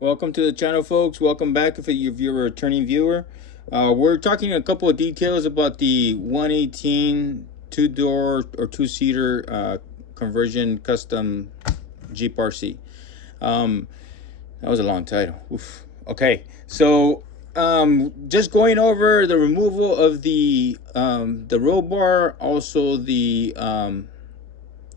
Welcome to the channel, folks. Welcome back if you're a returning viewer. We're talking a couple of details about the 118 two-door or two-seater conversion custom Jeep RC. That was a long title. Oof. Okay, so just going over the removal of the roll bar, also the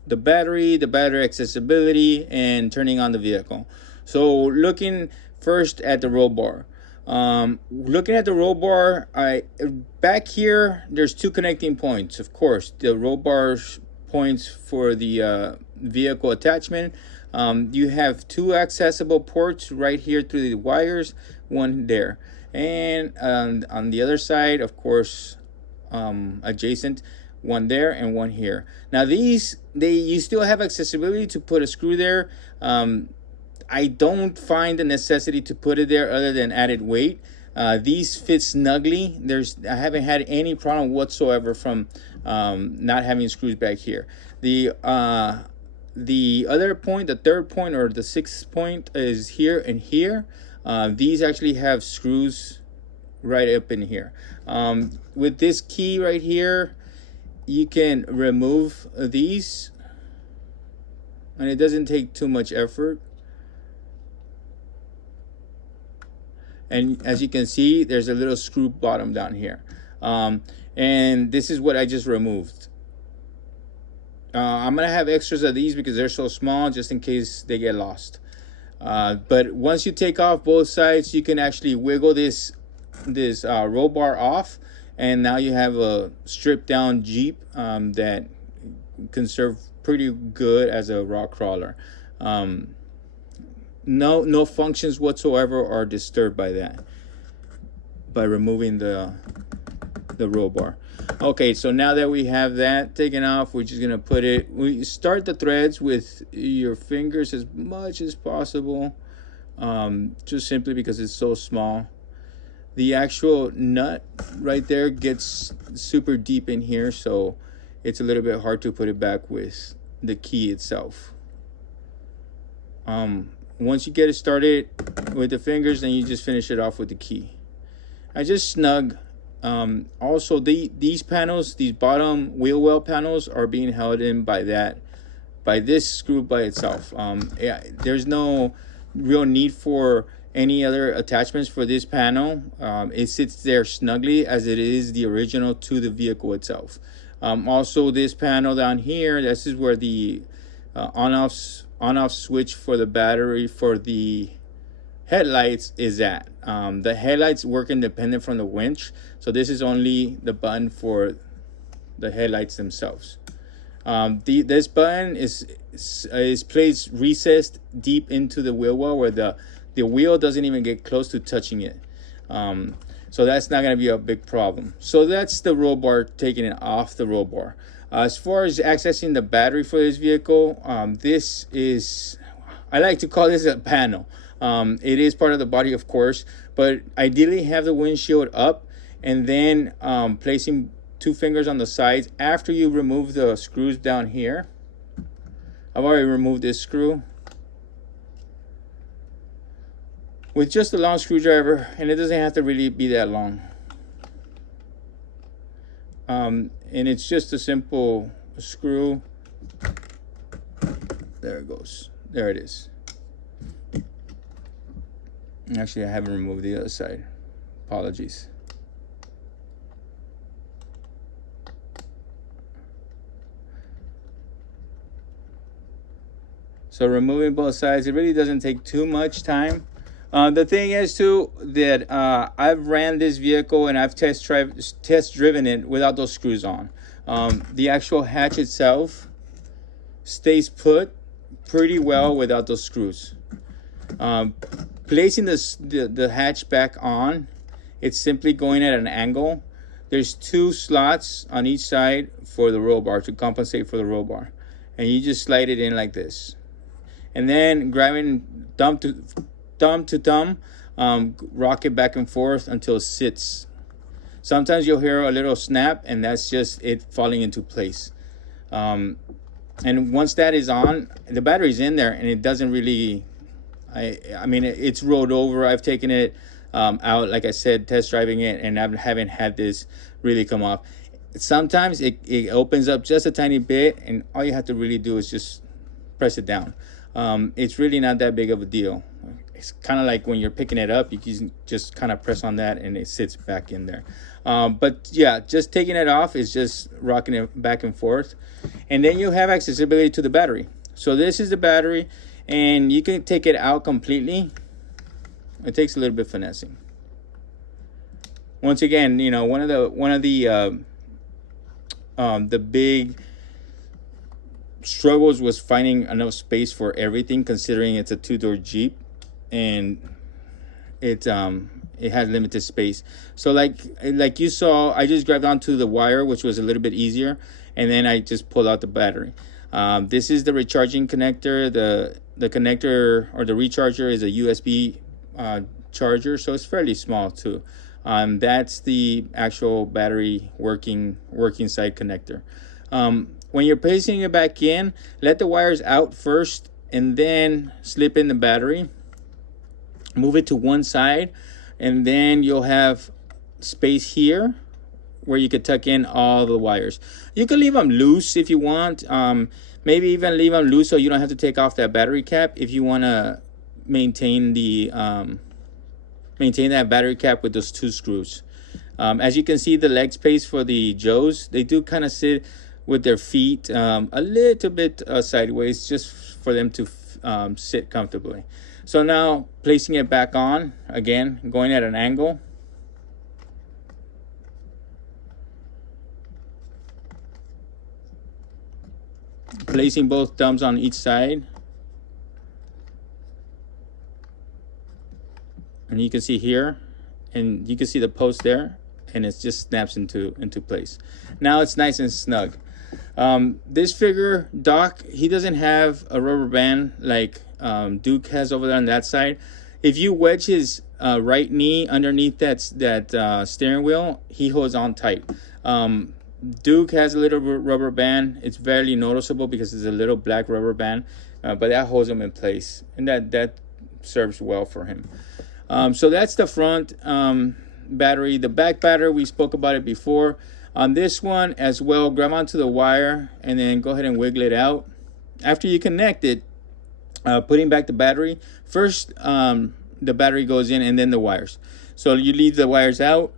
battery accessibility, and turning on the vehicle. So looking first at the roll bar. Looking at the roll bar, back here there's two connecting points. Of course, the roll bar points for the vehicle attachment. You have two accessible ports right here through the wires, one there, and on the other side, of course, adjacent, one there and one here. Now these, you still have accessibility to put a screw there. I don't find the necessity to put it there other than added weight. These fit snugly. I haven't had any problem whatsoever from not having screws back here. The other point, the third point or the sixth point, is here and here. These actually have screws right up in here. With this key right here, you can remove these, and it doesn't take too much effort. And as you can see, there's a little screw bottom down here, and this is what I just removed. I'm gonna have extras of these because they're so small, just in case they get lost. But once you take off both sides, you can actually wiggle this roll bar off, and now you have a stripped down Jeep that can serve pretty good as a rock crawler. No functions whatsoever are disturbed by that, by removing the roll bar. Okay, so now that we have that taken off, we're just gonna we start the threads with your fingers as much as possible, just simply because it's so small. The actual nut right there gets super deep in here, so it's a little bit hard to put it back with the key itself. Once you get it started with the fingers, then you just finish it off with the key. I just snug. Also, these panels, these bottom wheel well panels, are being held in by this screw by itself. There's no real need for any other attachments for this panel. It sits there snugly as it is the original to the vehicle itself. Also, this panel down here, this is where the on-off switch for the battery for the headlights is at. The headlights work independent from the winch, so this is only the button for the headlights themselves. This button is placed recessed deep into the wheel well, where the wheel doesn't even get close to touching it. So that's not going to be a big problem. So that's the roll bar, taking it off the roll bar. As far as accessing the battery for this vehicle, this is, I like to call this a panel. It is part of the body, of course, but ideally have the windshield up, and then placing two fingers on the sides after you remove the screws down here. I've already removed this screw with just a long screwdriver, and it doesn't have to really be that long. And it's just a simple screw. There it goes. There it is. Actually, I haven't removed the other side. Apologies. So removing both sides, it really doesn't take too much time. The thing is too, that I've ran this vehicle and I've test driven it without those screws on. The actual hatch itself stays put pretty well without those screws. Placing the hatch back on, it's simply going at an angle. There's two slots on each side for the roll bar to compensate for the roll bar, and you just slide it in like this, and then grabbing thumb to thumb, rock it back and forth until it sits. Sometimes you'll hear a little snap, and that's just it falling into place. And once that is on, the battery's in there, and it doesn't really I mean, it's rolled over. I've taken it out, like I said, test driving it, and I haven't had this really come off. Sometimes it opens up just a tiny bit, and all you have to really do is just press it down. It's really not that big of a deal. It's kind of like when you're picking it up, you can just kind of press on that and it sits back in there. But yeah, just taking it off is just rocking it back and forth. And then you have accessibility to the battery. So this is the battery, and you can take it out completely. It takes a little bit of finessing. Once again, you know, one of the big struggles was finding enough space for everything, considering it's a two-door Jeep and it has limited space. So like you saw, I just grabbed onto the wire, which was a little bit easier, and then I just pulled out the battery. This is the recharging connector. The connector or the recharger is a USB charger, so it's fairly small too. That's the actual battery working side connector. When you're placing it back in, let the wires out first and then slip in the battery. Move it to one side, and then you'll have space here where you could tuck in all the wires. You can leave them loose if you want. Maybe even leave them loose so you don't have to take off that battery cap if you want to maintain that battery cap with those two screws. As you can see, the leg space for the Joes, they do kind of sit with their feet a little bit sideways, just for them to sit comfortably. So now placing it back on, again, going at an angle. Placing both thumbs on each side. And you can see here, and you can see the post there, and it just snaps into place. Now it's nice and snug. This figure, Doc, he doesn't have a rubber band like Duke has over there on that side. If you wedge his right knee underneath that steering wheel, he holds on tight. Duke has a little rubber band. It's barely noticeable because it's a little black rubber band, but that holds him in place, and that serves well for him. So that's the front battery. The back battery, we spoke about it before. On this one as well, grab onto the wire and then go ahead and wiggle it out. After you connect it, putting back the battery, first the battery goes in and then the wires. So you leave the wires out,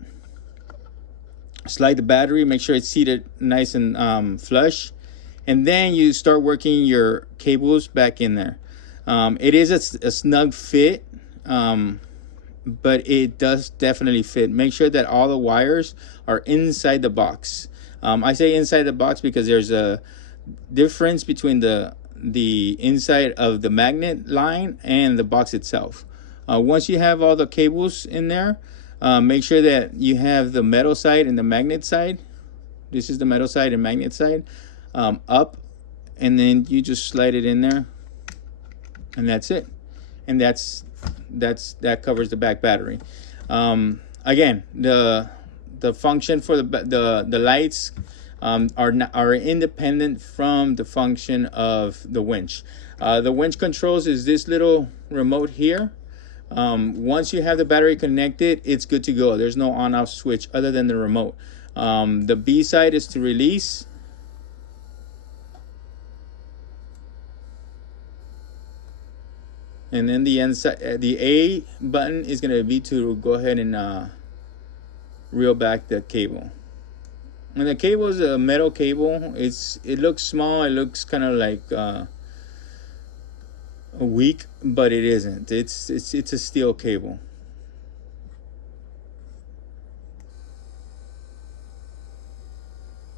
slide the battery, make sure it's seated nice and flush, and then you start working your cables back in there. It is a snug fit, but it does definitely fit. Make sure that all the wires are inside the box. I say inside the box because there's a difference between the inside of the magnet line and the box itself. Once you have all the cables in there, make sure that you have the metal side and the magnet side. This is the metal side and magnet side up, and then you just slide it in there, and that's it. And that covers the back battery. Again, the function for the lights are independent from the function of the winch. The winch controls is this little remote here. Once you have the battery connected, it's good to go. There's no on-off switch other than the remote. The B side is to release. And then the inside, the A button is going to be to go ahead and reel back the cable. And the cable is a metal cable. It looks small. It looks kind of like weak, but it isn't. It's a steel cable.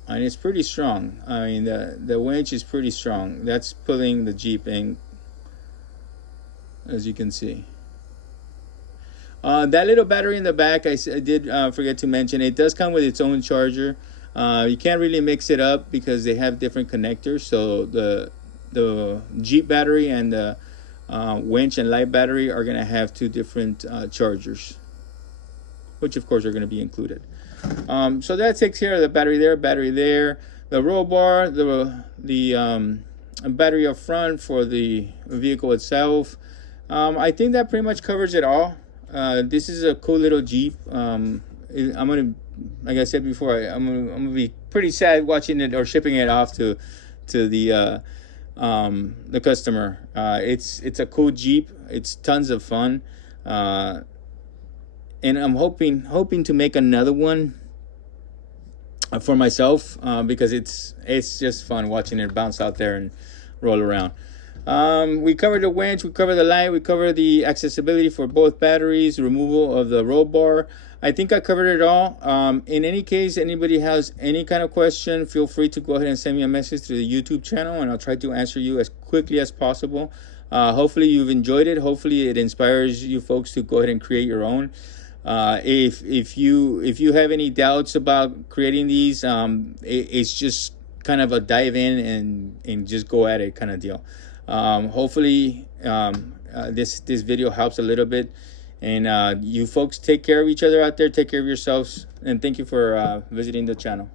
And it's pretty strong. I mean, the winch is pretty strong. That's pulling the Jeep in, as you can see. That little battery in the back, I did forget to mention, it does come with its own charger. You can't really mix it up because they have different connectors. So the Jeep battery and the winch and light battery are going to have two different chargers, which of course are going to be included. So that takes care of the battery there, the roll bar, the battery up front for the vehicle itself. I think that pretty much covers it all. This is a cool little Jeep. I'm gonna, like I said before, I'm gonna be pretty sad watching it or shipping it off to the customer. It's a cool Jeep. It's tons of fun, and I'm hoping to make another one for myself, because it's just fun watching it bounce out there and roll around. We covered the winch, we covered the light, we covered the accessibility for both batteries, removal of the roll bar. I think I covered it all. In any case, anybody has any kind of question, feel free to go ahead and send me a message through the YouTube channel, and I'll try to answer you as quickly as possible. Hopefully you've enjoyed it. Hopefully it inspires you folks to go ahead and create your own. If you have any doubts about creating these, it's just kind of a dive in and just go at it kind of deal. Hopefully this video helps a little bit, and you folks take care of each other out there, take care of yourselves, and thank you for visiting the channel.